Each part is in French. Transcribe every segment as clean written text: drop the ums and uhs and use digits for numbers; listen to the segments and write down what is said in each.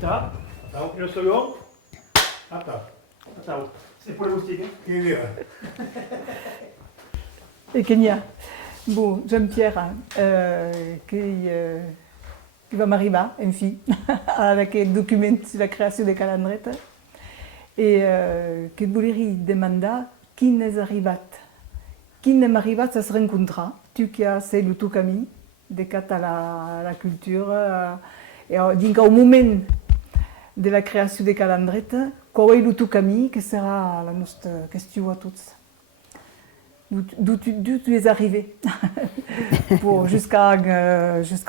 Ça. Attends, une seconde. Attends. Attends. C'est pour les moustiques. E Kenya. Bon, Jean-Pierre, qui va m'arriver, une fille, avec un document sur la création des calendrettes, et que voulais demander qui n'est arrivé. Qui n'est arrivé, ça se rencontra. Tu qui as c'est le tout camí, de à la culture, et au moment de la création des calendrettes, quel est le tout camí, que sera la nostra question à tous. D'où tu es arrivé jusqu'à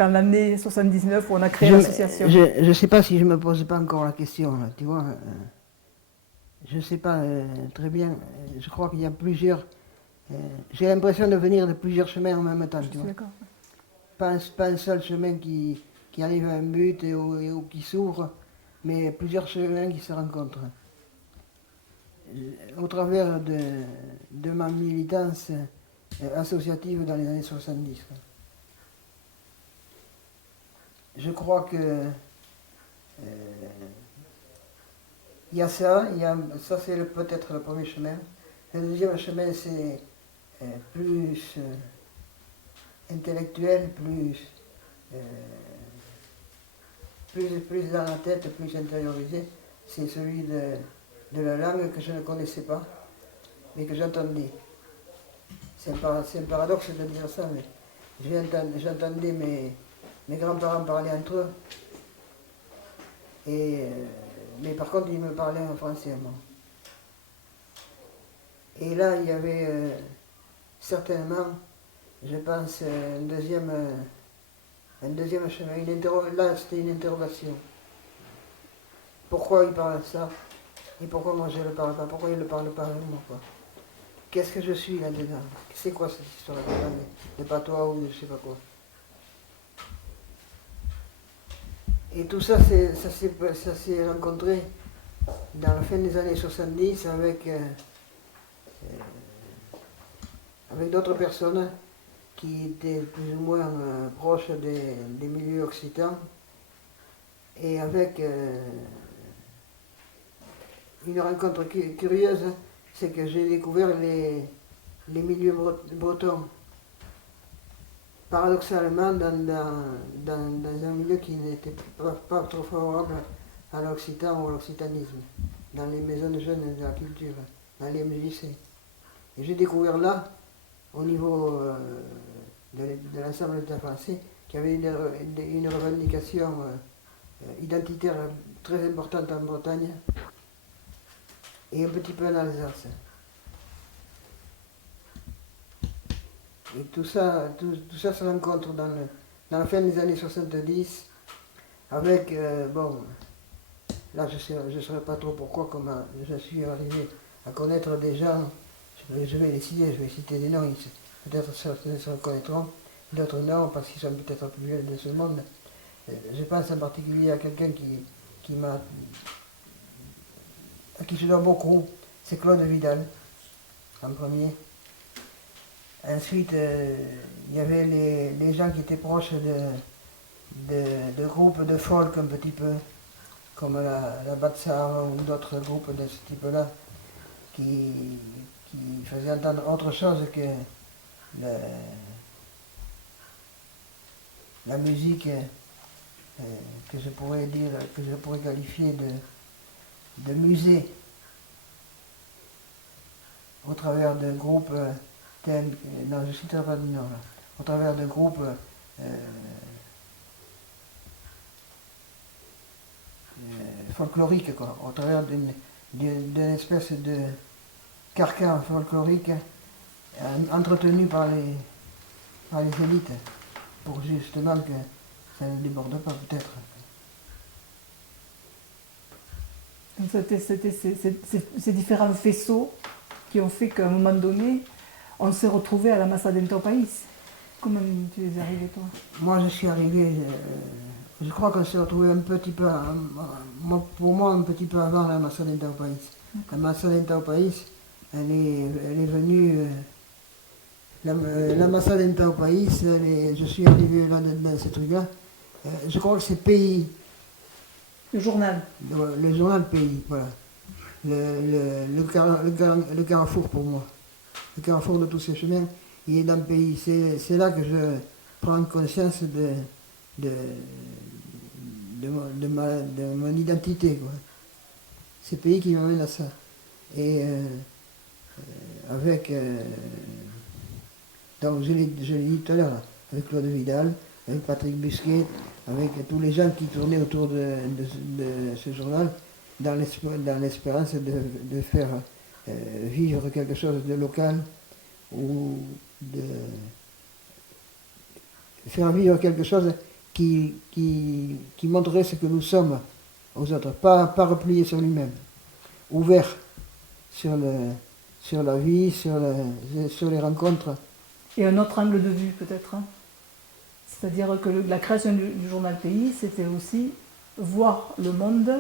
l'année 79 où on a créé l'association. Je ne sais pas si je ne me pose pas encore la question, là, tu vois. Je ne sais pas très bien. Je crois qu'il y a plusieurs... j'ai l'impression de venir de plusieurs chemins en même temps, tu vois. D'accord. Pas un seul chemin qui arrive à un but ou qui s'ouvre, mais plusieurs chemins qui se rencontrent. Au travers de ma militance associative dans les années 70. Je crois que il y a ça, ça c'est peut-être le premier chemin. Le deuxième chemin c'est plus intellectuel, plus dans la tête, plus intériorisé. C'est celui de la langue que je ne connaissais pas, mais que j'entendais. C'est un paradoxe de dire ça, mais j'entendais mes grands-parents parler entre eux, mais par contre ils me parlaient en français, moi. Et là il y avait certainement, je pense, un deuxième chemin, là c'était une interrogation. Pourquoi ils parlent ça? Et pourquoi moi je ne le parle pas? Pourquoi ils ne le parlent pas avec moi, quoi? Qu'est-ce que je suis là-dedans? C'est quoi cette histoire là-dedans de patois ou de je sais pas quoi? Et tout ça, ça s'est rencontré dans la fin des années 70 avec d'autres personnes qui étaient plus ou moins proches des milieux occitans et avec une rencontre curieuse, c'est que j'ai découvert les milieux bretons. Paradoxalement, dans un milieu qui n'était pas trop favorable à l'occitan ou à l'occitanisme, dans les maisons de jeunes de la culture, dans les MJC. Et j'ai découvert là, au niveau de l'ensemble de l'État français, qu'il y avait une revendication identitaire très importante en Bretagne, et un petit peu en Alsace. Et tout ça se rencontre dans la fin des années 70 avec, là je ne saurais pas trop pourquoi, comment je suis arrivé à connaître des gens, je vais les citer, je vais citer des noms, peut-être certains se reconnaîtront, d'autres non, parce qu'ils sont peut-être plus vieux de ce monde. Je pense en particulier à quelqu'un à qui je dois beaucoup, c'est Claude Vidal, en premier. Ensuite, il y avait les gens qui étaient proches de groupes de folk un petit peu, comme la Batsar ou d'autres groupes de ce type-là, qui faisaient entendre autre chose que la musique que je pourrais qualifier de musée, au travers de groupes tels, non je ne citerai pas de nom là, au travers de groupes folkloriques, quoi, au travers d'une espèce de carcan folklorique entretenu par les élites, pour justement que ça ne déborde pas peut-être. Donc c'était ces différents faisceaux qui ont fait qu'à un moment donné, on s'est retrouvé à la Massa del País. Comment tu es arrivé, toi? Moi, je suis arrivé, je crois qu'on s'est retrouvé un petit peu, pour moi, un petit peu avant la Massa del País. La Massa del País, elle est venue, la Massa del País, je suis arrivé là dans ce truc-là. Je crois que c'est Pays Le journal. Le journal Pays, voilà. Le carrefour pour moi. Le carrefour de tous ces chemins, il est dans le Pays. C'est là que je prends conscience de mon identité, quoi. C'est le Pays qui m'amène à ça. Et avec, donc je l'ai dit tout à l'heure, là, avec Claude Vidal, avec Patrick Busquet, avec tous les gens qui tournaient autour de ce journal, dans l'espérance de faire vivre quelque chose de local ou de faire vivre quelque chose qui montrerait ce que nous sommes aux autres, pas replié sur lui-même, ouvert sur la vie, sur les rencontres. Et un autre angle de vue peut-être. Hein. C'est-à-dire que la création du journal Pays, c'était aussi voir le monde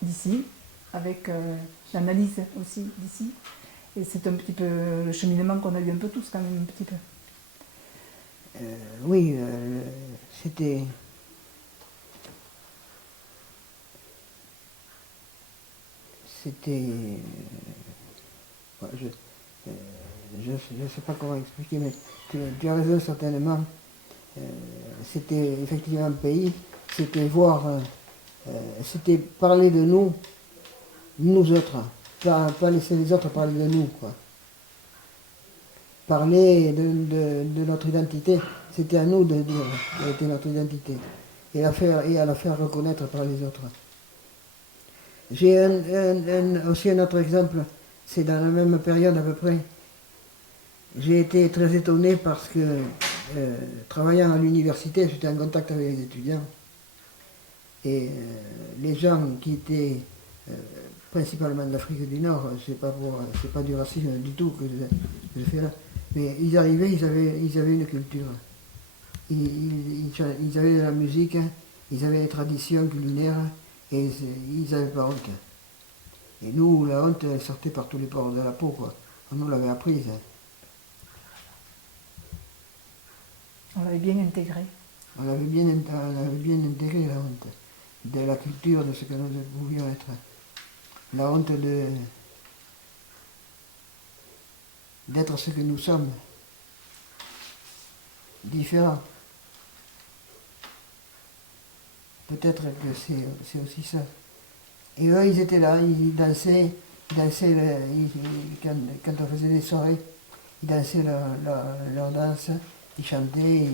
d'ici, avec l'analyse aussi d'ici. Et c'est un petit peu le cheminement qu'on a eu un peu tous quand même, un petit peu. Oui, c'était... Je ne sais pas comment expliquer, mais tu as raison certainement. C'était effectivement un pays, c'était voir, c'était parler de nous, nous autres, pas laisser les autres parler de nous, quoi. Parler de notre identité, c'était à nous de dire quelle était notre identité, et à la faire reconnaître par les autres. J'ai aussi un autre exemple, c'est dans la même période à peu près. J'ai été très étonné parce que, travaillant à l'université, j'étais en contact avec les étudiants. Et les gens qui étaient principalement de l'Afrique du Nord, c'est pas du racisme du tout que je fais là, mais ils arrivaient, ils avaient une culture. Ils avaient de la musique, ils avaient des traditions culinaires, et ils n'avaient pas honte. Et nous, la honte, elle sortait par tous les pores de la peau, quoi. On nous l'avait apprise. On l'avait bien intégré. On avait bien intégré la honte de la culture, de ce que nous pouvions être. La honte d'être ce que nous sommes, différents. Peut-être que c'est aussi ça. Et eux, ils étaient là, ils dansaient quand on faisait des soirées, ils dansaient leur danse, ils chantaient, et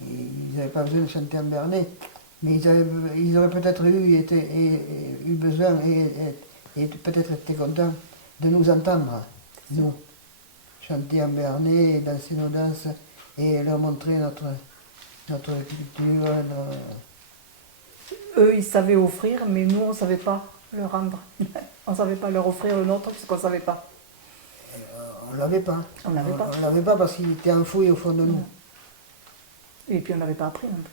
ils n'avaient pas besoin de chanter en bernet, mais ils auraient peut-être eu besoin et peut-être été contents de nous entendre, nous, chanter en bernet, danser nos danses, et leur montrer notre culture. Eux, ils savaient offrir, mais nous, on ne savait pas leur rendre. On ne savait pas leur offrir le nôtre, puisqu'on ne savait pas. On ne l'avait pas. On l'avait pas. On l'avait pas parce qu'il était enfoui au fond de nous. Et puis on n'avait pas appris non plus.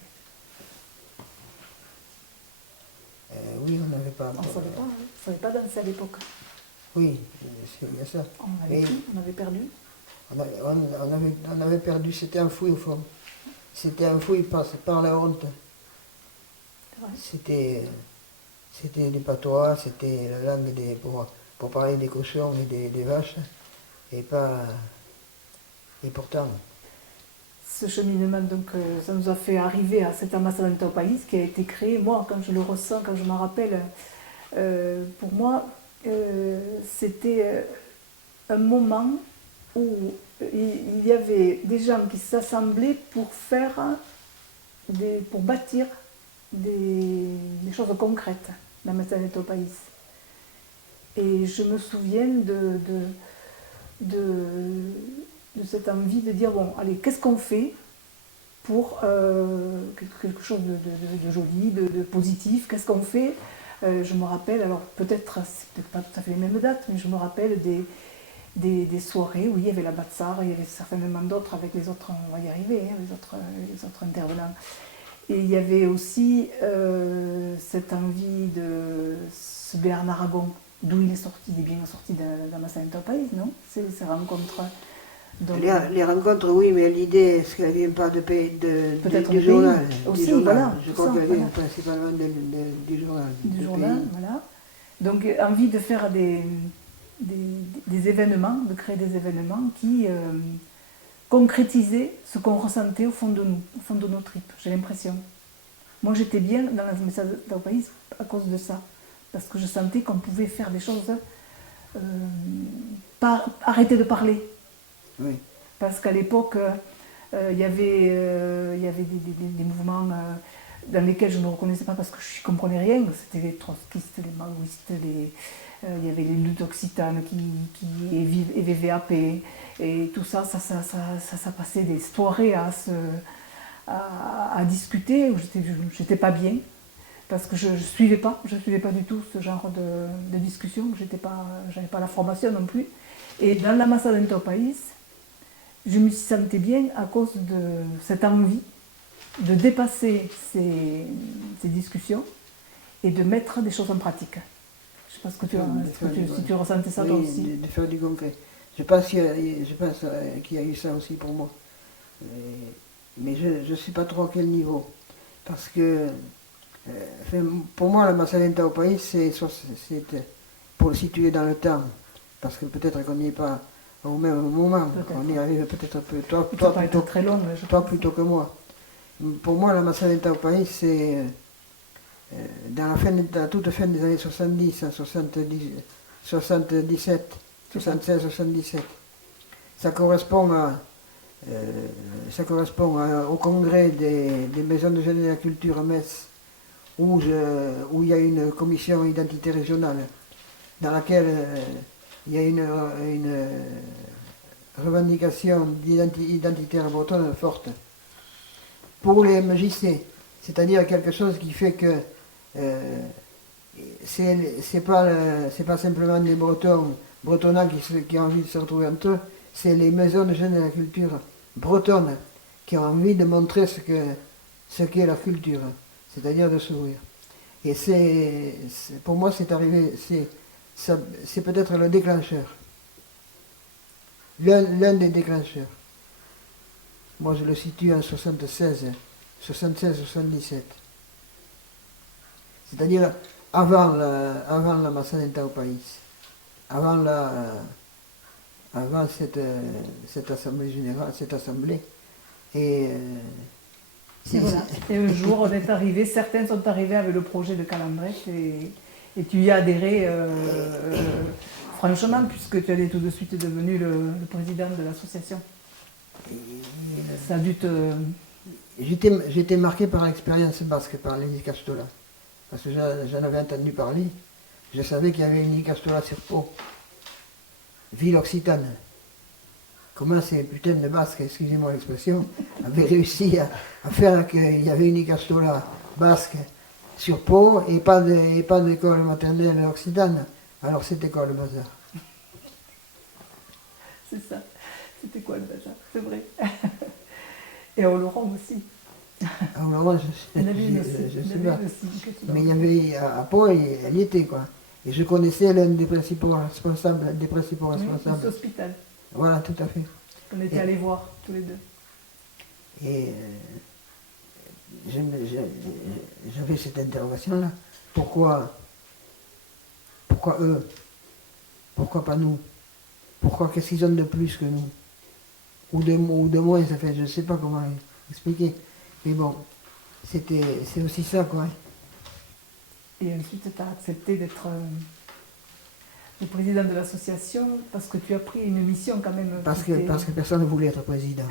Oui, on n'avait pas. On ne savait pas danser à l'époque. Oui, il y a ça. On avait tout, on avait perdu. On avait perdu, c'était enfoui au fond. C'était enfoui par la honte. C'était des patois, c'était la langue pour parler des cochons et des vaches, et pourtant. Ce cheminement, donc, ça nous a fait arriver à cet Amasalanto Pays qui a été créé. Moi, quand je le ressens, quand je m'en rappelle, pour moi, c'était un moment où il y avait des gens qui s'assemblaient pour bâtir des choses concrètes dans Amasalanto Pays. Et je me souviens de cette envie de dire, bon, allez, qu'est-ce qu'on fait pour quelque chose de joli, de positif, qu'est-ce qu'on fait je me rappelle, alors peut-être, c'est peut-être pas tout à fait les mêmes dates, mais je me rappelle des soirées où il y avait la Batsar, il y avait certainement d'autres avec les autres, on va y arriver, hein, les autres intervenants. Et il y avait aussi cette envie de ce Bernard Aragon, d'où il est sorti, il est bien sorti d'Amasalanto Pays, non? Ces rencontres Donc, Les rencontres, oui, mais l'idée, est-ce qu'elle vient pas Peut-être du du journal pays. du Aussi, journal. voilà, Je tout crois ça, qu'elle vient voilà. principalement du journal. du journal, voilà. Donc envie de faire des événements, de créer des événements qui concrétisaient ce qu'on ressentait au fond de nous, au fond de nos tripes, j'ai l'impression. Moi j'étais bien dans la message d'un pays à cause de ça, parce que je sentais qu'on pouvait faire des choses, arrêter de parler. Oui. Parce qu'à l'époque, il y avait des mouvements dans lesquels je ne me reconnaissais pas parce que je ne comprenais rien. C'était les trotskistes, les maoïstes, il y avait les luttes occitanes et VVAP. Et tout ça, ça passait des soirées à discuter où j'étais pas bien. Parce que je ne suivais pas du tout ce genre de discussion. J'avais pas la formation non plus. Et dans la Massa Dentro País, je me sentais bien à cause de cette envie de dépasser ces discussions et de mettre des choses en pratique. Je ne sais pas si tu ressentais ça toi aussi. De faire du concret. Je pense qu'il y a eu ça aussi pour moi. Mais je ne sais pas trop à quel niveau. Parce que, pour moi, la Massa Dentro País, c'est pour le situer dans le temps. Parce que peut-être qu'on n'y est pas au même moment. On y arrive peut-être un peu. Toi plutôt que moi. Pour moi, la Massa Dentro País, c'est dans la toute fin des années 70, 77, 76-77. Ça correspond au congrès des maisons de jeunes et de la culture à Metz, où il y a une commission identité régionale, dans laquelle il y a une revendication identitaire bretonne forte pour les MJC, c'est-à-dire quelque chose qui fait que c'est pas simplement des bretonnants qui ont envie de se retrouver entre eux, c'est les maisons de jeunes de la culture bretonne qui ont envie de montrer ce qu'est la culture, c'est-à-dire de s'ouvrir. Et pour moi, c'est arrivé, c'est peut-être le déclencheur, l'un des déclencheurs. Moi, je le situe en 76-77. C'est-à-dire avant la Massa Dentro País, avant cette assemblée générale, cette assemblée. Et voilà. Et un jour, certains sont arrivés avec le projet de Calendrette et tu y as adhéré franchement, puisque tu es tout de suite devenu le président de l'association. Ça a dû te... J'étais marqué par l'expérience basque, par l'Ikastola. Parce que j'en avais entendu parler. Je savais qu'il y avait une Ikastola sur Pau, ville occitane. Comment ces putains de Basques, excusez-moi l'expression, avaient réussi à faire qu'il y avait une Ikastola basque sur Pau et pas d'école maternelle occitane. Alors c'était quoi le bazar? C'est ça. C'était quoi le bazar? C'est vrai. Et à Oloron aussi. À Oloron, je sais pas. Mais il y avait à Pau, elle y était quoi. Et je connaissais l'un des principaux responsables. Oui, l'hôpital. Voilà, tout à fait. On était allés voir tous les deux. Et j'avais cette interrogation-là. Pourquoi eux? Pourquoi pas nous? Pourquoi qu'est-ce qu'ils ont de plus que nous? Ou de moins, ça fait, je ne sais pas comment expliquer. Mais bon, c'est aussi ça, quoi. Et ensuite, tu as accepté d'être le président de l'association parce que tu as pris une mission quand même. Parce que personne ne voulait être président.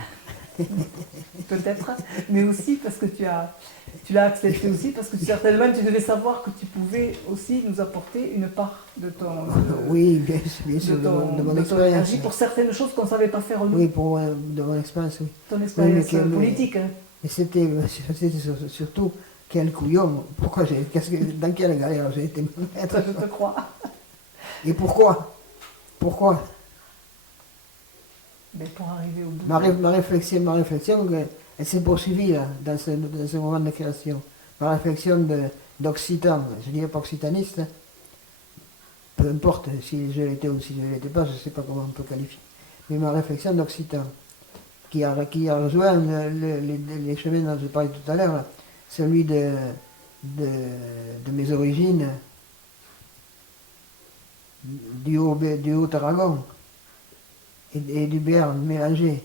Peut-être, mais aussi parce que tu l'as accepté aussi, parce que certainement tu devais savoir que tu pouvais aussi nous apporter une part de ton... oui, bien sûr, de mon expérience. Pour certaines choses qu'on ne savait pas faire nous. Oui, de mon expérience, oui. Ton expérience politique. Mais c'était surtout quel couillon, dans quelle galère j'ai été mettre. Je te crois. Et pourquoi? Mais pour arriver au bout. Ma réflexion, elle s'est poursuivie là, dans ce moment de création. Ma réflexion d'occitan, je ne dirais pas occitaniste, peu importe si je l'étais ou si je ne l'étais pas, je ne sais pas comment on peut qualifier. mais ma réflexion d'occitan, qui a rejoint les chemins dont je parlais tout à l'heure, là. Celui de mes origines du Haut-Aragon et du Béarn mélangé.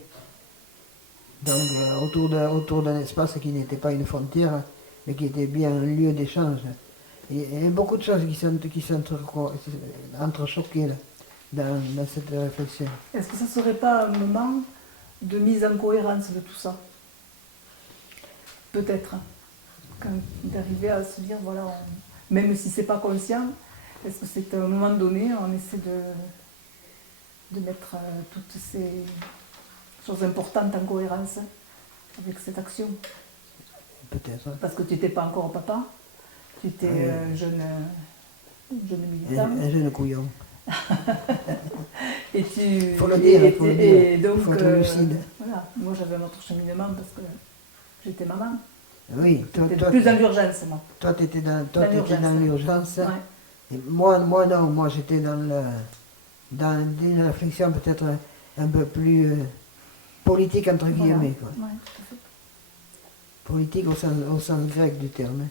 Donc autour d'un espace qui n'était pas une frontière, mais qui était bien un lieu d'échange. Et il y a beaucoup de choses qui sont entrechoquées là, dans cette réflexion. Est-ce que ça ne serait pas un moment de mise en cohérence de tout ça? Peut-être. Quand d'arriver à se dire, voilà, même si c'est pas conscient, est-ce que c'est à un moment donné, on essaie de mettre toutes ces choses importantes en cohérence avec cette action? Peut-être. Parce que tu n'étais pas encore papa, tu étais jeune militant. Un jeune couillon. Et tu. Faut le dire, faut le dire. Et donc, Faut être lucide. voilà, moi j'avais un autre cheminement parce que j'étais maman. Oui, J'étais plus dans l'urgence, moi. toi tu étais dans l'urgence. l'urgence. Ouais. Et moi non, moi j'étais dans une réflexion peut-être un peu plus politique entre Voilà. guillemets. Quoi. Ouais, tout à fait. Politique au sens grec du terme. Hein.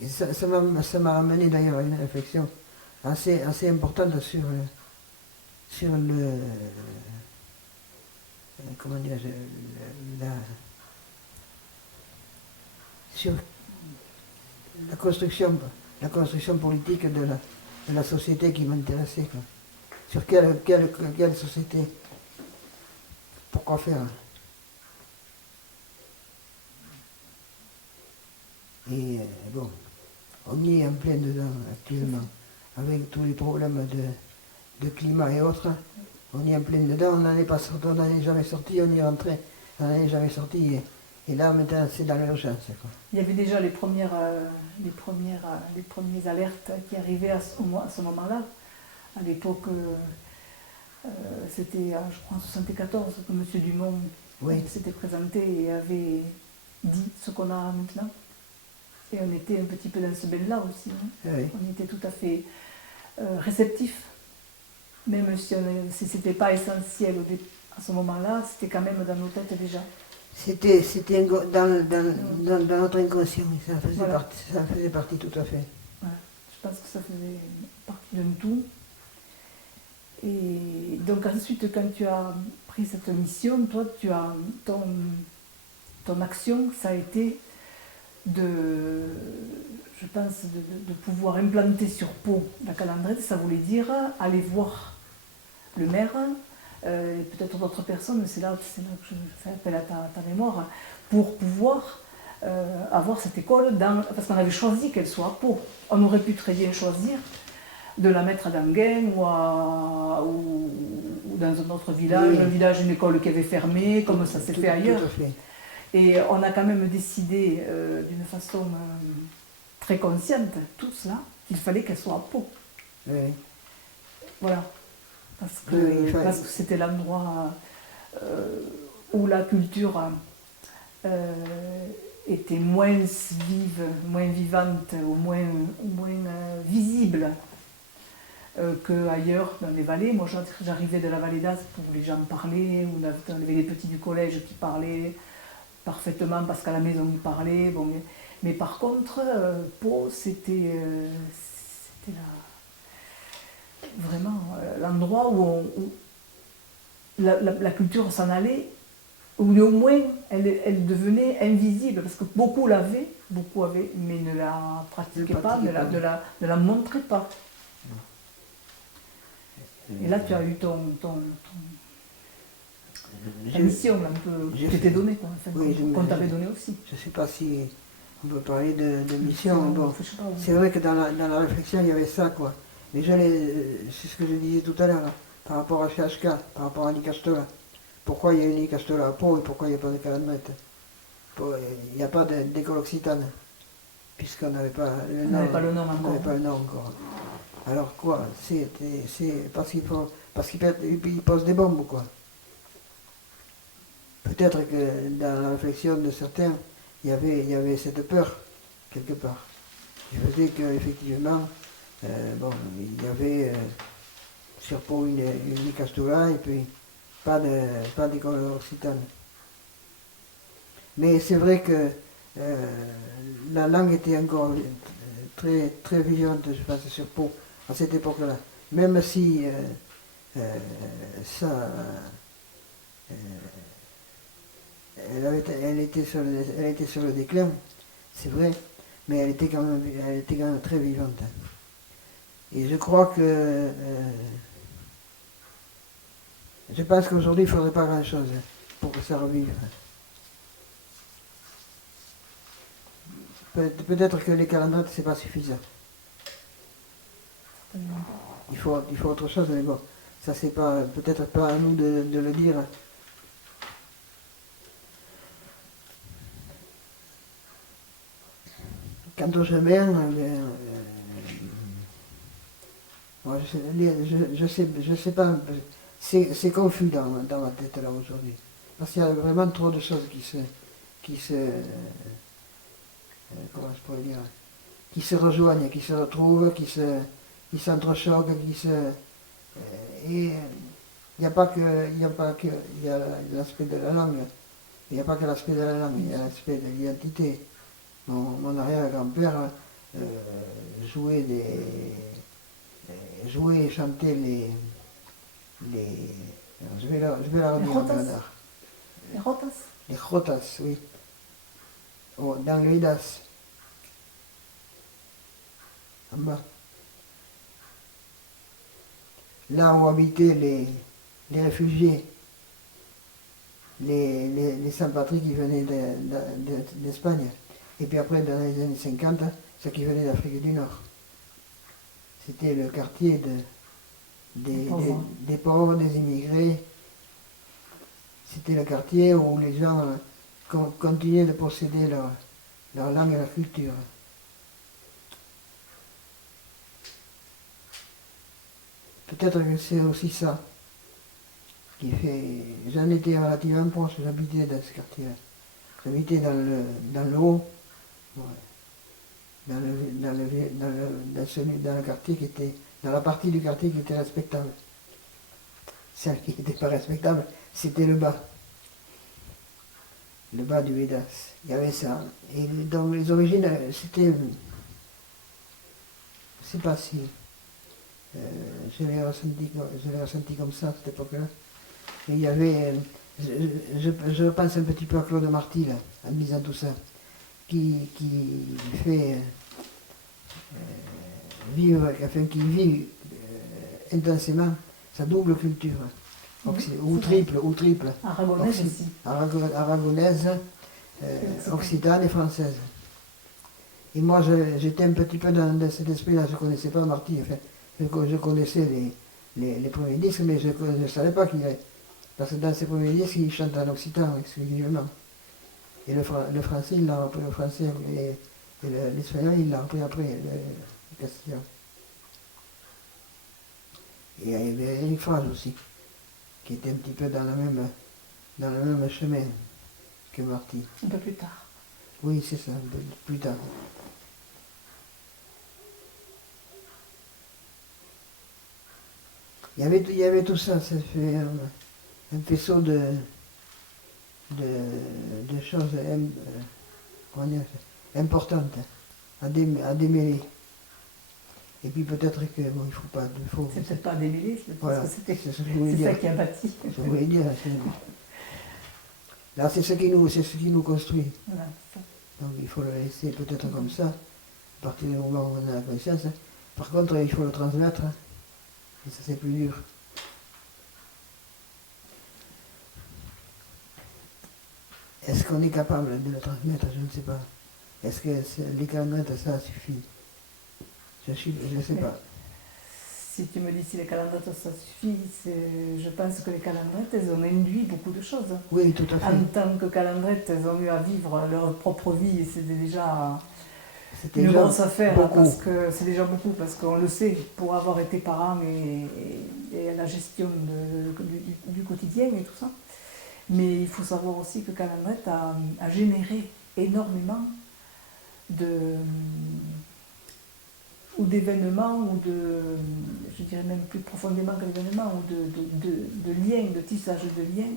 Et ça m'a amené d'ailleurs à une réflexion assez importante sur comment dire, sur la construction politique de la société qui m'intéressait. Quoi. Sur quelle société? Pourquoi faire? Et bon, on y est en plein dedans actuellement, avec tous les problèmes de climat et autres. On y est en plein dedans, on n'en est pas sorti, on n'en est jamais sorti, on y est rentré, on n'en est jamais sorti. Et là maintenant c'est dans l'urgence. Il y avait déjà les premières alertes qui arrivaient à ce moment-là. À l'époque, c'était, je crois, en 1974 que M. Dumont s'était présenté et avait dit ce qu'on a maintenant. Et on était un petit peu dans ce bain-là aussi. Hein. Oui. On était tout à fait réceptifs. Même si ce n'était pas essentiel à ce moment-là, c'était quand même dans nos têtes déjà. C'était dans notre inconscient, ça faisait, Voilà. ça faisait partie tout à fait. Ouais. Je pense que ça faisait partie d'un tout. Et donc ensuite, quand tu as pris cette mission, toi, tu as ton action, ça a été je pense, de pouvoir implanter sur Pau la calandrette. Ça voulait dire aller voir le maire, et peut-être d'autres personnes, c'est là que je fais appel à ta mémoire, pour pouvoir avoir cette école, parce qu'on avait choisi qu'elle soit à Pau. On aurait pu très bien choisir de la mettre à Danguin ou dans un autre village, un village, une école qui avait fermé, comme ça s'est fait ailleurs. Tout à fait. Et on a quand même décidé d'une façon très consciente, tout cela, qu'il fallait qu'elle soit à Pau. Oui. Voilà. Parce que c'était l'endroit où la culture était moins vive, moins vivante, ou moins visible qu'ailleurs dans les vallées. Moi j'arrivais de la vallée d'Aspe où les gens parlaient, où on avait des petits du collège qui parlaient parfaitement parce qu'à la maison ils parlaient. Bon, mais par contre, Pau, c'était vraiment l'endroit où la culture s'en allait, où au moins elle devenait invisible, parce que beaucoup l'avaient, mais ne la pratiquaient pas, ne la montraient pas. Et là, tu as eu ta mission un peu qui t'était donnée, quoi, enfin, qu'on t'avait donnée aussi. Je ne sais pas si on peut parler de mission. Bon, je sais pas, c'est vrai que dans la réflexion, il y avait ça, quoi. Mais c'est ce que je disais tout à l'heure, par rapport à CHK, par rapport à Nicastola. Pourquoi il y a une Nicastola à Pau et pourquoi il n'y a pas de calandrette? Il n'y a pas d'école occitane, puisqu'on n'avait pas le nom. On n'avait pas le nom On encore. n'avait pas le nom encore. Alors quoi? C'est parce qu'il pose des bombes, quoi. Peut-être que dans la réflexion de certains, il y avait cette peur, quelque part. Qui faisait qu'effectivement, il y avait sur Pau une Nicastola, et puis pas d'école occitane. Mais c'est vrai que la langue était encore très, très vivante, je pense, sur Pau, à cette époque-là. Même si ça, elle était sur le déclin, c'est vrai, mais elle était quand même très vivante. Et je crois que, je pense qu'aujourd'hui, il ne faudrait pas grand-chose pour que ça revive. Peut-être que les calandrettes, c'est pas suffisant. Il faut autre chose, mais bon, ça c'est pas, peut-être pas à nous de le dire. Quant au chemin, moi, je sais pas, c'est confus dans ma tête là aujourd'hui. Parce qu'il y a vraiment trop de choses comment je pourrais dire, qui se rejoignent, qui se retrouvent, qui s'entrechoquent, et il n'y a pas que, il y a l'aspect de la langue, il n'y a pas que l'aspect de la langue, il y a l'aspect de l'identité. Mon arrière-grand-père jouait et chantait je vais la redire en canard. Les rotas. Les jotas, oui. Oh, dans le Hidas. En bas. Là où habitaient les réfugiés, les sans-patries qui venaient d'Espagne. Et puis après, dans les années 50, ceux qui venaient d'Afrique du Nord. C'était le quartier des pauvres, des immigrés. C'était le quartier où les gens continuaient de posséder leur langue et leur culture. Peut-être que c'est aussi ça qui fait... J'en étais relativement proche, j'habitais dans ce quartier-là. J'habitais dans le haut, ouais. dans le quartier qui était... Dans la partie du quartier qui était respectable. Celle qui n'était pas respectable, c'était le bas. Le bas du Hidas. Il y avait ça. Et dans les origines, c'était... Je ne sais pas si... je l'ai ressenti comme ça à cette époque-là. Et il y avait... je pense un petit peu à Claude Marty, là, en disant tout ça, qui fait vivre, enfin qui vit intensément sa double culture, ou triple, Aragonaise aussi. Aragonaise, occitane et française. Et moi, j'étais un petit peu dans cet esprit-là, je ne connaissais pas Marty, enfin, je connaissais les premiers disques, mais je ne savais pas qu'il y avait. Parce que dans ses premiers disques, il chante en occitan exclusivement. Et le français, il l'a repris au français, et l'espagnol, il l'a repris après, le castillan. Et il y avait Eric Frange aussi, qui était un petit peu dans le même chemin que Marty. Un peu plus tard. Oui, c'est ça, un peu plus tard. Il y avait tout ça, ça fait un faisceau de choses importantes à démêler. Et puis peut-être que bon, il ne faut pas... C'est peut-être pas démêlé, voilà, parce que c'est ce que je voulais dire. ça qui a bâti. Je voulais dire. Là, c'est ce qui nous construit. Voilà, c'est ça. Donc il faut le laisser peut-être comme ça, à partir du moment où on a la conscience. Par contre, il faut le transmettre, et ça c'est plus dur. Est-ce qu'on est capable de le transmettre? Je ne sais pas. Est-ce que les calandrettes, ça suffit? Je ne sais pas. Si tu me dis si les calandrettes ça suffit, je pense que les calandrettes, elles ont induit beaucoup de choses. Oui, tout à fait. En tant que calandrettes, elles ont eu à vivre leur propre vie et c'était déjà une déjà grosse affaire, beaucoup. parce que c'est déjà beaucoup, parce qu'on le sait, pour avoir été parent et à la gestion du quotidien et tout ça. Mais il faut savoir aussi que Calandrette a généré énormément ou d'événements, ou de, je dirais même plus profondément que d'événements, ou de liens, de tissage de liens,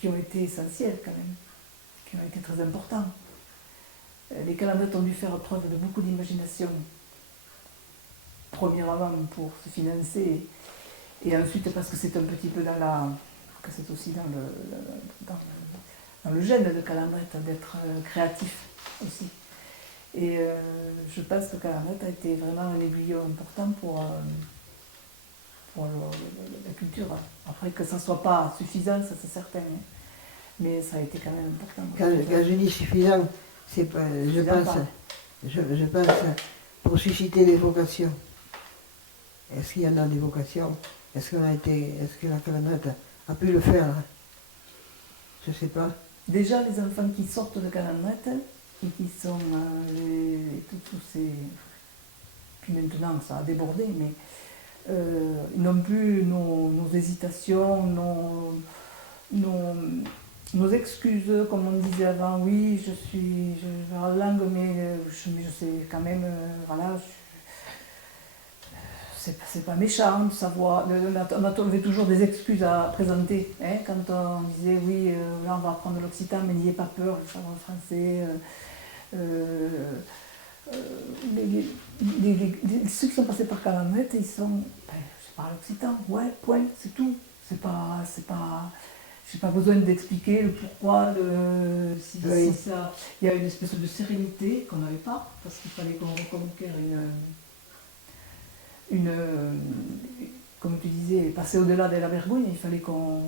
qui ont été essentiels quand même, qui ont été très importants. Les calendrettes ont dû faire preuve de beaucoup d'imagination, premièrement pour se financer, et ensuite parce que c'est un petit peu que c'est aussi dans le gène de Calandrette d'être créatif aussi. Et je pense que Calandrette a été vraiment un aiguillon important pour la culture. Après que ça ne soit pas suffisant, ça c'est certain, hein. Mais ça a été quand même important. Quand je dis suffisant, c'est pas, je pense pour susciter des vocations. Est-ce qu'il y en a des vocations? Est-ce que la Calandrette a pu le faire? Je ne sais pas. Déjà, les enfants qui sortent de Calandrette, et qui sont tous ces... Puis maintenant, ça a débordé, mais ils n'ont plus nos hésitations, nos excuses, comme on disait avant. Oui, je vais en langue, mais je sais quand même, voilà, c'est pas méchant de savoir. On a trouvé toujours des excuses à présenter. Hein, quand on disait oui, là on va apprendre l'occitan, mais n'ayez pas peur, il faut savoir le français. Ceux qui sont passés par Calandrette, ils sont. Je parle occitan, ouais, point, c'est tout. J'ai pas besoin d'expliquer le pourquoi, si ça. Il y a une espèce de sérénité qu'on n'avait pas, parce qu'il fallait qu'on reconquiert comme tu disais, passer au-delà de la vergogne. Il fallait qu'on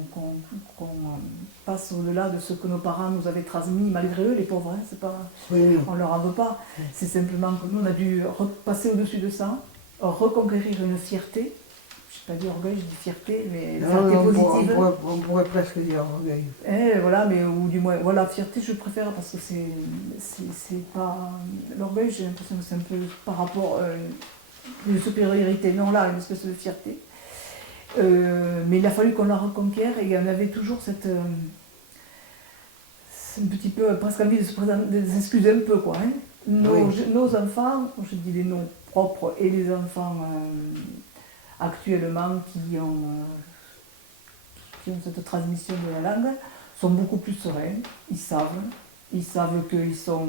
passe au-delà de ce que nos parents nous avaient transmis, malgré eux, les pauvres, hein, c'est pas, on leur en veut pas. C'est simplement que nous, on a dû passer au-dessus de ça, reconquérir une fierté. Je ne vais pas dire orgueil, je dis fierté, mais fierté positive. On pourrait presque dire orgueil. Voilà, mais ou du moins, voilà, fierté, je préfère parce que c'est pas. L'orgueil, j'ai l'impression que c'est un peu par rapport à une supériorité, non là, une espèce de fierté. Mais il a fallu qu'on la reconquiert et il y en avait toujours cette. C'est un petit peu presque envie de s'excuser un peu, quoi. Hein. Nos enfants, je dis les noms propres, et les enfants actuellement qui ont cette transmission de la langue, sont beaucoup plus sereins. Ils savent qu'ils sont,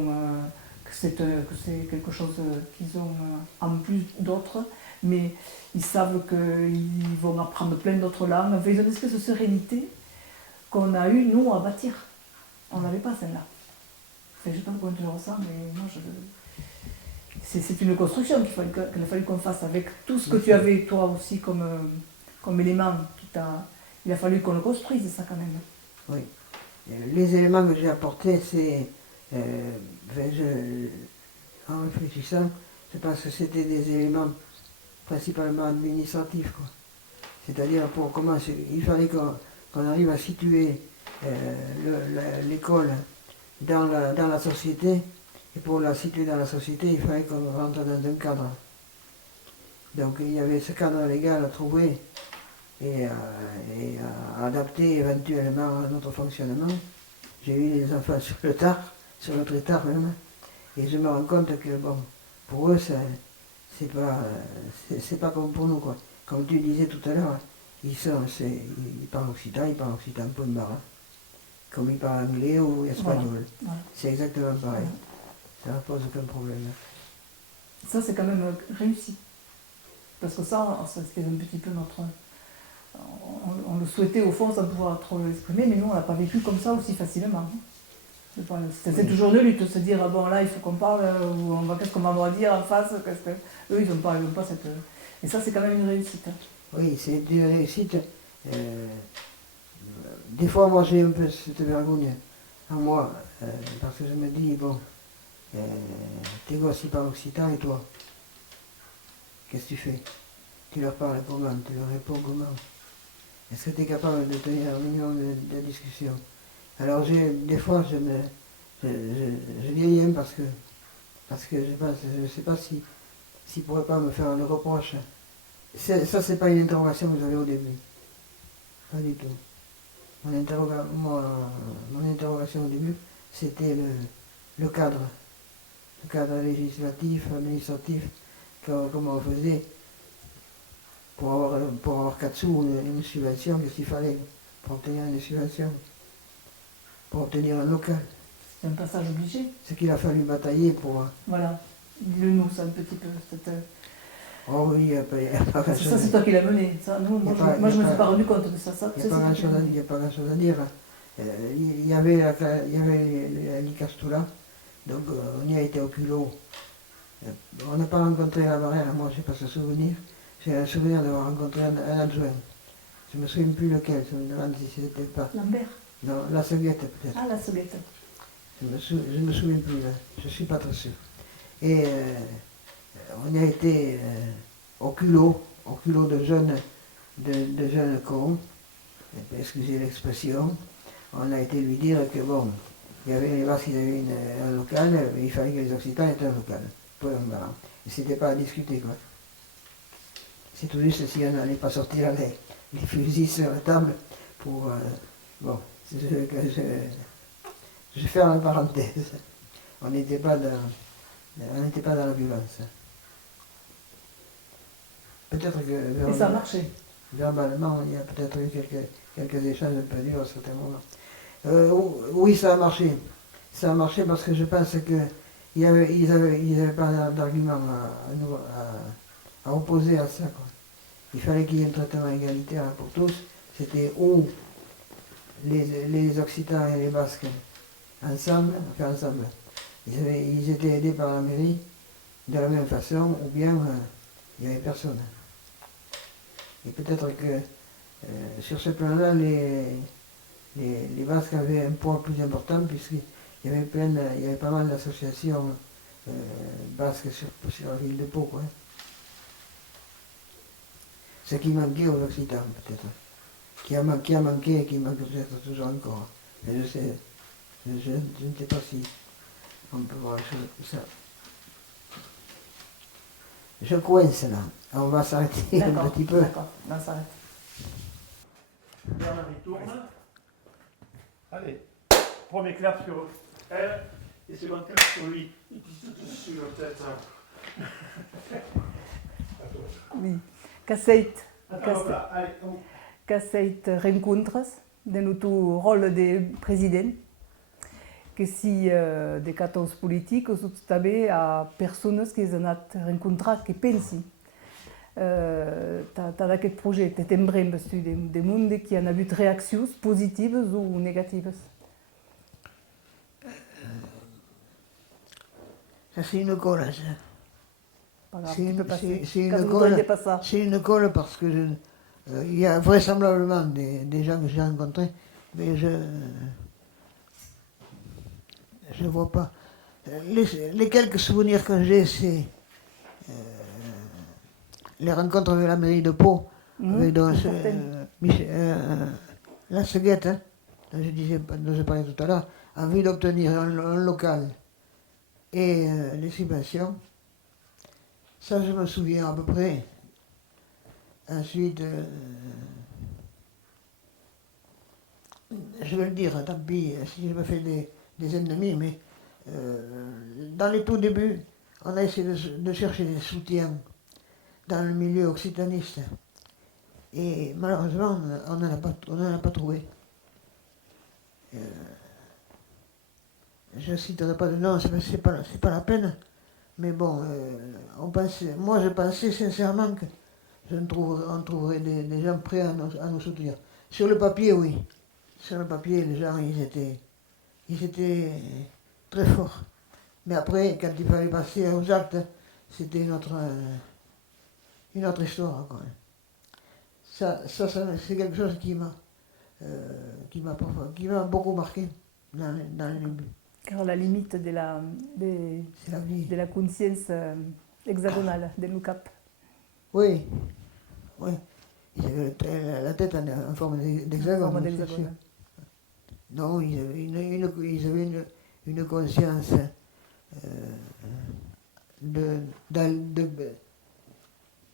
que c'est quelque chose qu'ils ont en plus d'autres, mais ils savent qu'ils vont apprendre plein d'autres langues. Enfin, ils ont une espèce de sérénité qu'on a eu, nous, à bâtir. On n'avait pas celle-là. Enfin, je ne sais pas comment tu le ressens, mais moi, c'est une construction qu'il a fallu qu'on fasse avec tout ce que tu avais, toi aussi, comme élément. Il a fallu qu'on le construise, ça, quand même. Oui. Les éléments que j'ai apportés, c'est... en réfléchissant, je pense que c'était des éléments principalement administratifs, quoi. C'est-à-dire, pour commencer, il fallait qu'on arrive à situer l'école dans la société. Et pour la situer dans la société, il fallait qu'on rentre dans un cadre. Donc il y avait ce cadre légal à trouver et à adapter éventuellement à notre fonctionnement. J'ai eu les enfants sur le très tard même, et je me rends compte que bon, pour eux, c'est pas comme pour nous, quoi. Comme tu disais tout à l'heure, ils parlent occitan peu de marin, comme ils parlent anglais ou espagnol. Voilà. C'est exactement pareil. Ça ne pose aucun problème. Ça, c'est quand même réussi. Parce que ça, c'était un petit peu notre... On le souhaitait au fond sans pouvoir trop l'exprimer, mais nous, on n'a pas vécu comme ça aussi facilement. C'est toujours de lutte, de se dire, bon là, il faut qu'on parle, ou qu'est-ce qu'on va dire en face, eux, ils n'ont pas cette... Et ça, c'est quand même une réussite. Oui, c'est une réussite. Des fois, moi, j'ai un peu cette vergogne en moi, parce que je me dis, bon, tes gosses, ils parlent occitan, et toi, qu'est-ce que tu fais? Tu leur parles comment? Tu leur réponds comment? Est-ce que tu es capable de tenir un minimum de discussion? Alors, des fois, je dis rien parce que je ne sais pas s'ils ne pourraient pas me faire le reproche. Ça, c'est pas une interrogation que j'avais au début. Pas du tout. Mon interrogation au début, c'était le cadre. le cadre législatif, administratif, comme on faisait pour avoir 4 sous une subvention, qu'est-ce qu'il fallait pour obtenir une subvention, pour obtenir un local. C'est un passage obligé. Ce qu'il a fallu batailler pour... Voilà. Dis-le-nous, ça un petit peu. Oh oui, il n'y a pas grand-chose Ça, c'est toi qui l'as mené. Ça, nous, moi, je ne me suis pas rendu compte de ça. Il n'y a pas grand-chose à dire. Il y avait l'Icastula, donc on y a été au culot. On n'a pas rencontré la marraine, moi je n'ai pas ce souvenir. J'ai un souvenir d'avoir rencontré un adjoint. Je ne me souviens plus lequel, je me demande si c'était pas... Lambert. Non, la Seguette peut-être. Ah, la Soguette. Je ne me souviens plus, là. Je ne suis pas très sûr. Et on y a été au culot de jeunes cons, excusez l'expression. On a été lui dire que bon, il y avait les Basques qui avaient un local, il fallait que les Occitans aient un local. Et c'était pas à discuter, quoi. C'est tout juste si on n'allait pas sortir les fusils sur la table pour... bon, je ferme la parenthèse. On n'était pas dans la violence. Peut-être que... Et ça a marché. Verbalement, il y a peut-être eu quelques échanges un peu durs à certains moments. Oui, ça a marché. Ça a marché parce que je pense qu'ils n'avaient pas d'argument à opposer à ça, quoi. Il fallait qu'il y ait un traitement égalitaire pour tous. C'était ou les Occitans et les Basques ensemble, ils étaient aidés par la mairie de la même façon, ou bien il n'y avait personne. Et peut-être que sur ce plan-là, les Basques avaient un poids plus important, puisqu'il y avait pas mal d'associations basques sur la ville de Pau, quoi. Ce qui manquait aux Occitans, peut-être. Qui a manqué et qui manque peut-être toujours encore. Mais je ne sais pas si on peut voir les choses comme ça. Je coince là. On va s'arrêter un petit peu. D'accord, on s'arrête. Bernard il tourne. Allez, premier clap sur elle et second clap sur lui. Et puis tout sur la tête. Oui. Qu'aceit Voilà, allez, on... rencontres de notre rôle de président, que si des 14 politiques sont també a persones que s'han anat rencontrar, que pensi. D'aquest projet, t'embrem de monde qui han hagut reaccions positives ou négatives. Ça c'est une colle, ça. C'est une colle parce que il y a vraisemblablement des gens que j'ai rencontrés, mais je ne vois pas. Les quelques souvenirs que j'ai, c'est les rencontres avec la mairie de Pau, avec la Seguette, hein, dont je parlais tout à l'heure, en vue d'obtenir un local et les subventions. Ça, je me souviens à peu près. Ensuite, je vais le dire, tant pis si je me fais des ennemis, mais dans les tout débuts, on a essayé de chercher des soutiens dans le milieu occitaniste. Et malheureusement, on n'en a pas trouvé. Je ne citerai pas de nom, c'est pas la peine. Mais bon, moi je pensais sincèrement qu'on trouverait des gens prêts à nous soutenir. Sur le papier, oui. Sur le papier, les gens, ils étaient très forts. Mais après, quand il fallait passer aux actes, c'était une autre histoire, quoi. Ça c'est quelque chose qui m'a beaucoup marqué dans les débuts. Car la limite de la conscience hexagonale de nos cap. Oui, oui. Ils avaient la tête en forme d'hexagone. Non, ils avaient une conscience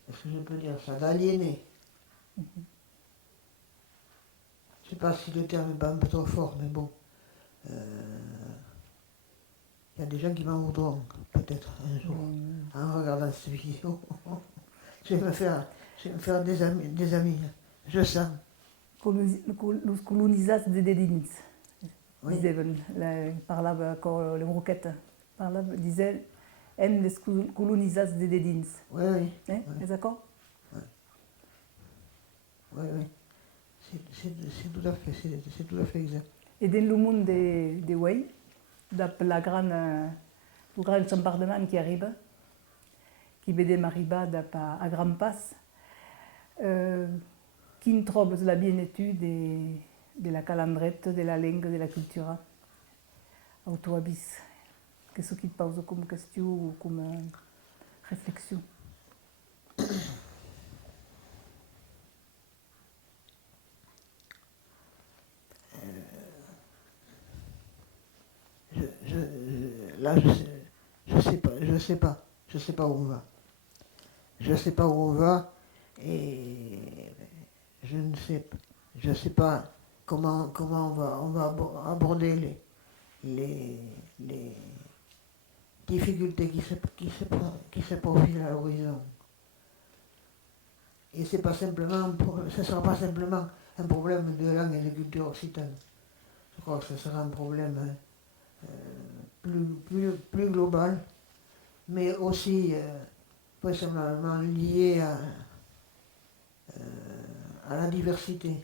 est-ce que je peux dire ça, d'aliéné. Je ne sais pas si le terme est pas un peu trop fort, mais bon. Il y a des gens qui m'en voudront, peut-être, un jour, en regardant cette vidéo. Je vais me faire des amis, je sens. Los colonizats de dedins, Oui. disaven, parlava con le broquettes, disait, en les colonizats de dedins. Oui, oui. Hein, Oui. est d'accord? Oui, oui. C'est tout à fait exact. Et dans le monde des Way, d'après le grand chambardement qui arrive, qui vedem arribar à Grand Pas, qui trouve la bienvenue de la calandrette, de la langue, de la culture autoabis. Qu'est-ce qui te pose comme question ou comme réflexion? Là, je sais pas où on va. Je sais pas où on va et je sais pas comment on va aborder les difficultés qui se profilent à l'horizon. Et ce ne sera pas simplement un problème de langue et de culture occitane. Je crois que ce sera un problème plus global, mais aussi possiblement lié à la diversité.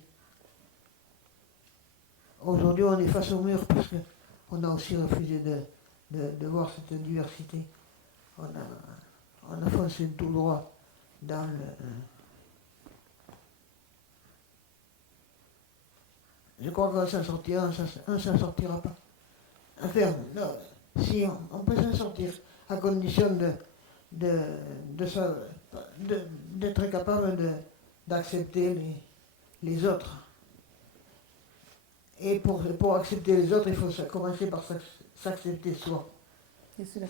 Aujourd'hui, on est face au mur parce qu'on a aussi refusé de voir cette diversité. On a foncé tout droit dans le... Je crois qu'on s'en sortira, on ne s'en sortira pas. Enfin, non, si on peut s'en sortir, à condition d'être capable d'accepter les autres. Et pour accepter les autres, il faut commencer par s'accepter soi. Si on ne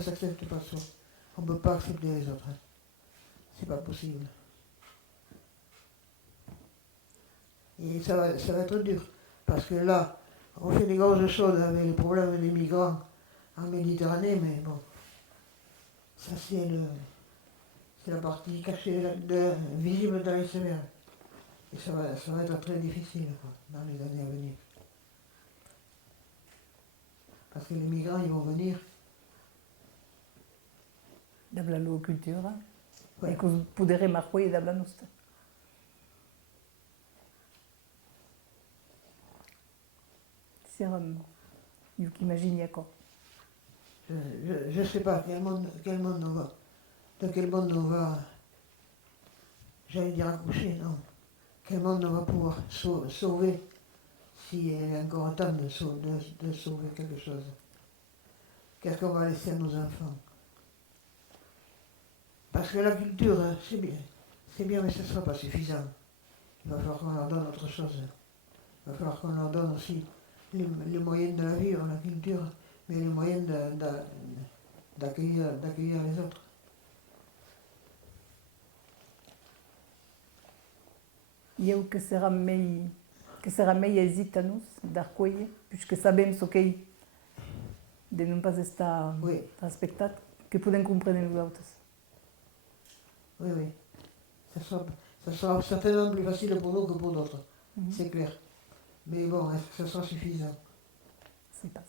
s'accepte pas soi, on ne peut pas accepter les autres. C'est pas possible. Et ça va être dur. Parce que là, on fait des grosses choses avec les problèmes des migrants en Méditerranée, mais bon, ça c'est la partie cachée, visible dans l'iceberg. Et ça va être très difficile quoi, dans les années à venir. Parce que les migrants, ils vont venir. Dans la culture, Ouais. et que vous pouvez remarquer dans la nostra. C'est you qu'imagine quoi. Je ne sais pas quel monde on va. De quel monde on va, j'allais dire accoucher, non. Quel monde on va pouvoir sauver s'il est encore temps de sauver quelque chose. Qu'est-ce qu'on va laisser à nos enfants? Parce que la culture, c'est bien, mais ce ne sera pas suffisant. Il va falloir qu'on leur donne autre chose. Il va falloir qu'on leur donne aussi les moyens de la vivre, la culture, mais les moyens d'accueillir les autres. Eu que será meio hesitanos d'accueillir, puisque sabem ce que de ne pas estar Oui. respectat, que podem comprendre nous autres. Oui, oui. Ça sera certainement plus facile pour nous que pour d'autres, c'est clair. Mais bon, est-ce que ça sera suffisant? C'est pas.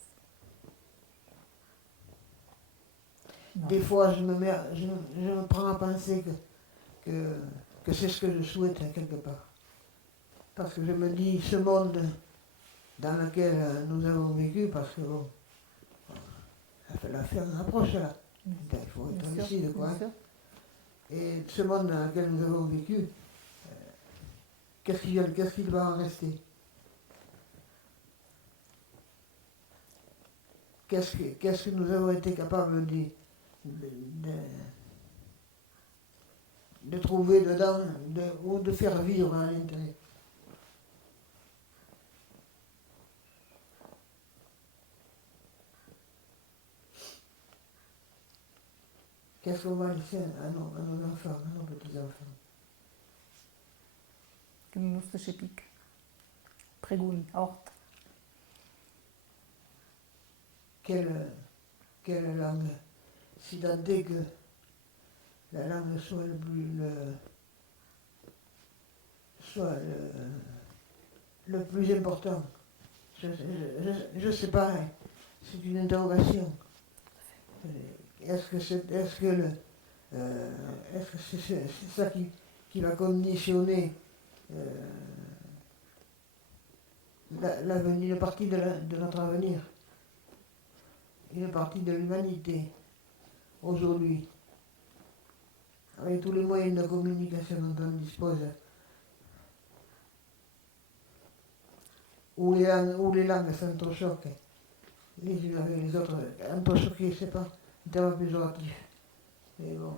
Des fois, je me prends à penser que c'est ce que je souhaite quelque part. Parce que je me dis, ce monde dans lequel nous avons vécu, parce que bon, la fin approche là. Il faut être lucide, quoi. Et ce monde dans lequel nous avons vécu, qu'est-ce qu'il va en rester? Qu'est-ce que nous avons été capables de trouver dedans ou de faire vivre à l'intérieur? Qu'est-ce qu'on va laisser à nos enfants, à nos petits-enfants? Que nous se pique. Pregun, hort. quelle langue, si tant est que la langue soit le plus important. Je sais pas, hein. C'est une interrogation. Est-ce que c'est ça qui va conditionner l'avenir, une partie de notre avenir, une partie de l'humanité aujourd'hui, avec tous les moyens de communication dont on dispose, où les langues s'entrechoquent, les unes avec les autres, entrechoquées, c'est pas un terme péjoratif. Mais bon,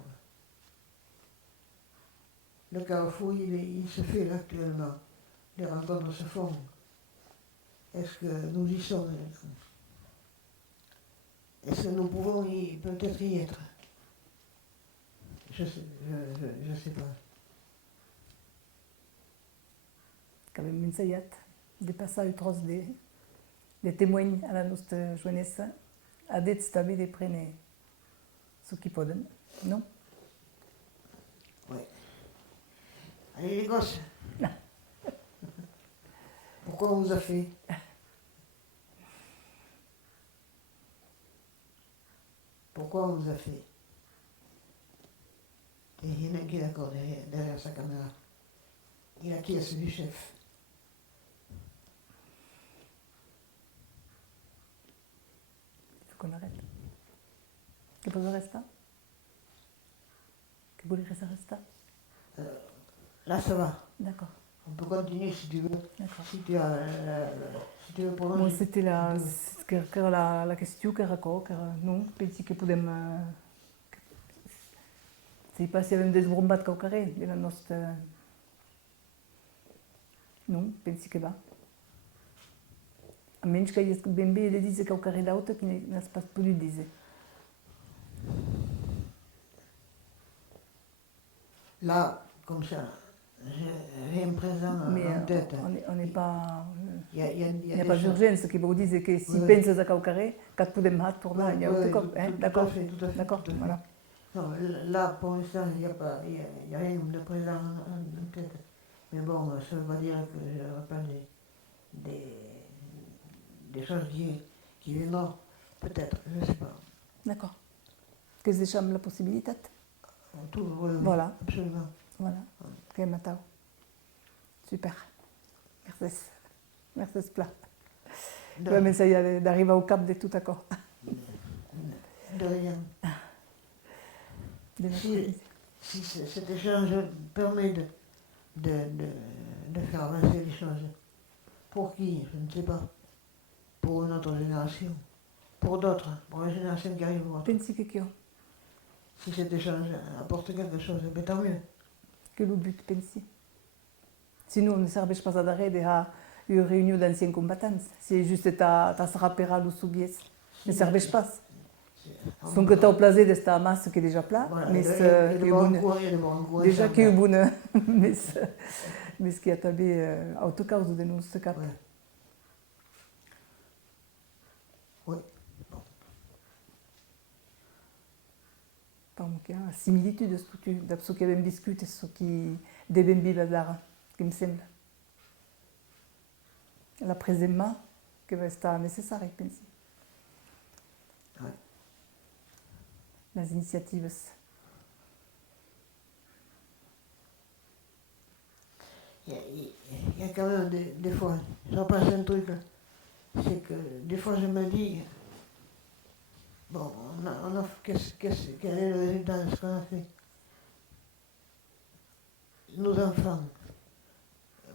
le carrefour, il se fait là actuellement. Les rencontres se font. Est-ce que nous y sommes? Est-ce que nous pouvons peut-être y être? Je sais pas. Că avem ensaiat de passar outros de témoigner à la nostra jeunesse, a det també de prendre ce qu'ils podem, non? Oui. Allez les gosses. Pourquoi on vous a fait? Pourquoi on vous a fait? Et il y en a qui est d'accord derrière sa caméra. Il a qui est celui du chef. Il faut qu'on arrête. Que posso restar? Que voulez que ça reste? Là, ça va. D'accord. On peut continuer si tu veux. D'accord. Si tu as, si tu veux Bon, prolonger. c'était la question que racó, que non, pensi que podem... Sei pas si avem desbrombat cau carrer de la nostra... Non, pensi que va. A menys que hi ha ben bé de dir cau carrer d'autre que n'has pas pogut dir. Là, comme ça, j'ai un présent Mais en tête. on n'est pas... Il y a Il n'y a des pas choses- d'urgence, que vous dites que si Oui. penses à cau carrer, quand podem hat tornar, Oui, il y a oui, autre tout- cop, hein? tout à D'accord, fait, tout à fait, d'accord, tout à fait. voilà. Non, là, pour l'instant, il n'y a rien de présent en tête. Mais bon, ça ne veut pas dire que je n'aurai pas des choses qui viendront. Peut-être, je ne sais pas. D'accord. Que deixem la possibilitat. Tout, oui, Voilà. absolument. Voilà. Que matau. Super. Merci. Merci pla. De, Je vais m'essayer d'arriver au cap de tout accord. de rien. De notre Si, vie. si cet échange permet de faire avancer les choses, pour qui? Je ne sais pas. Pour une autre génération. Pour d'autres, pour la génération qui arrive. Pensi que io, Si cet échange apporte quelque chose, ben tant mieux. que le but pensi. Sinon, ne serveix pas a d'arrêt de ha une réunion d'anciens combattants. C'est juste ta se rappellera los soviets. Ne serveix pas. Son que t'as plaisir de esta masse qui est déjà plat, Voilà, mais et de boire un bonne. coup, et de boire un coup Déjà ensemble. que est bonne, mais ce qui a tabé autocause de nous ce cap. Ouais. Oui. Par que a similitude de ce que avem viscut e ce qui devem vivre d'ara, que me sembla. La presema que va estar necessari, pensi. Ouais. Les initiatives. Il y a quand même des fois, j'en passe un truc, c'est que des fois je me dis, bon, quel est le résultat de ce qu'on a fait? Nos enfants,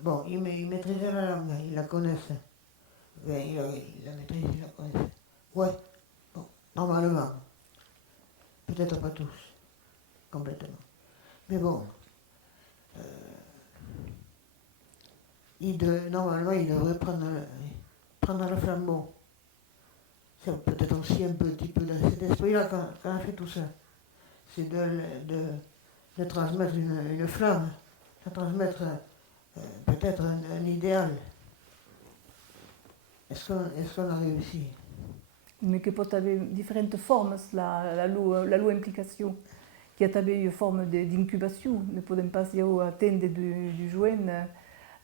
bon, ils maîtrisaient la langue, ils la connaissent. Ben, ils la maîtrisent, ils la connaissent. Ouais, bon, normalement. Peut-être pas tous, complètement. Mais bon, normalement, ils devraient prendre le flambeau. C'est peut-être aussi un petit peu dans cet esprit-là qu'on a fait tout ça. C'est de transmettre une flamme, de transmettre peut-être un idéal. Est-ce qu'on a réussi? mais que peut avoir différentes formes, la loi implication, qui a une forme d'incubation, ne podem pas attendre du joint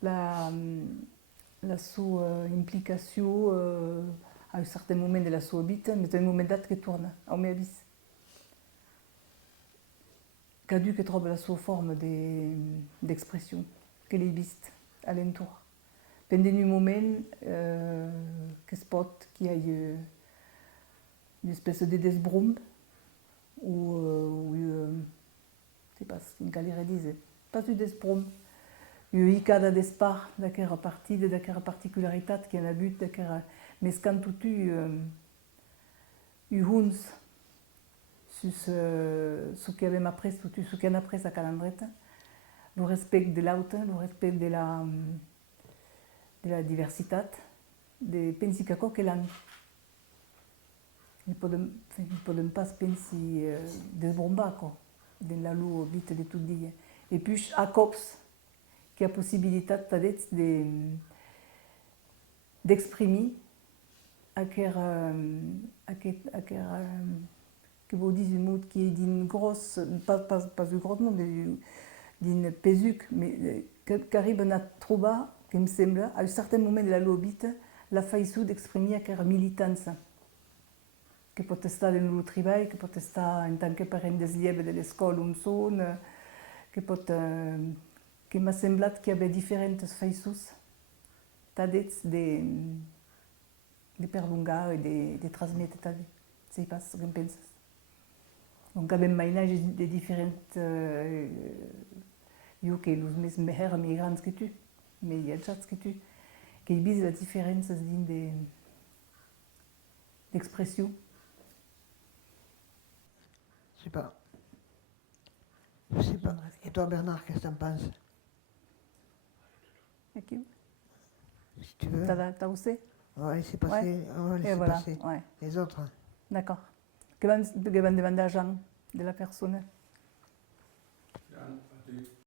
la sua implication à un certain moment de la sua vida, mais à un moment dat que tourne, au meu avis. Cadu que trouve la sua forme d'expression, que l'est viste à l'entour. Pendant un moment que se pot qu'il y ait une espèce de desbrum, ou je sais pas ce qu'une galerie disait, pas du desbrum, une cada d'espar, d'aquella partida, d'aquella particularitat qui en a but, d'aquella, mais quand tu huns sur ce qu'il avait appris, ce qu'on a appris à Calandreta, le respect de l'autre, le respect de la diversité, de penser que quoi l'an. Ne podem pas penser desbrombar, quoi, dans la loi vite de tout dia. Et puis, à cops, qui a possibilité d'exprimer que vous dites un mot qui est d'une grosse, pas une grosse non, d'une pesuc, mais qu'arrive à trouver, qui me semble, à un certain moment de la loi vite, la façon d'exprimer que la militance. Que pot estar en el treball, que pot estar en tant que parent des lleves de l'escola on són, que m'ha semblat que hi havia diferents façons tadets de perlongar i de transmetre també. Sí, pas què en penses? Donc, avem mainatges de diferents... jo que els més migrants que tu, més viatjats que tu, que he vist les diferències dins d'expressió. Je sais pas. Je sais pas. Et toi, Bernard, qu'est-ce que t'en penses? Aquí, Si tu veux. t'as aussi? On va laisser passer, on va laisser voilà, passer ouais. les autres. D'accord. Que van demander a Jean de la personne?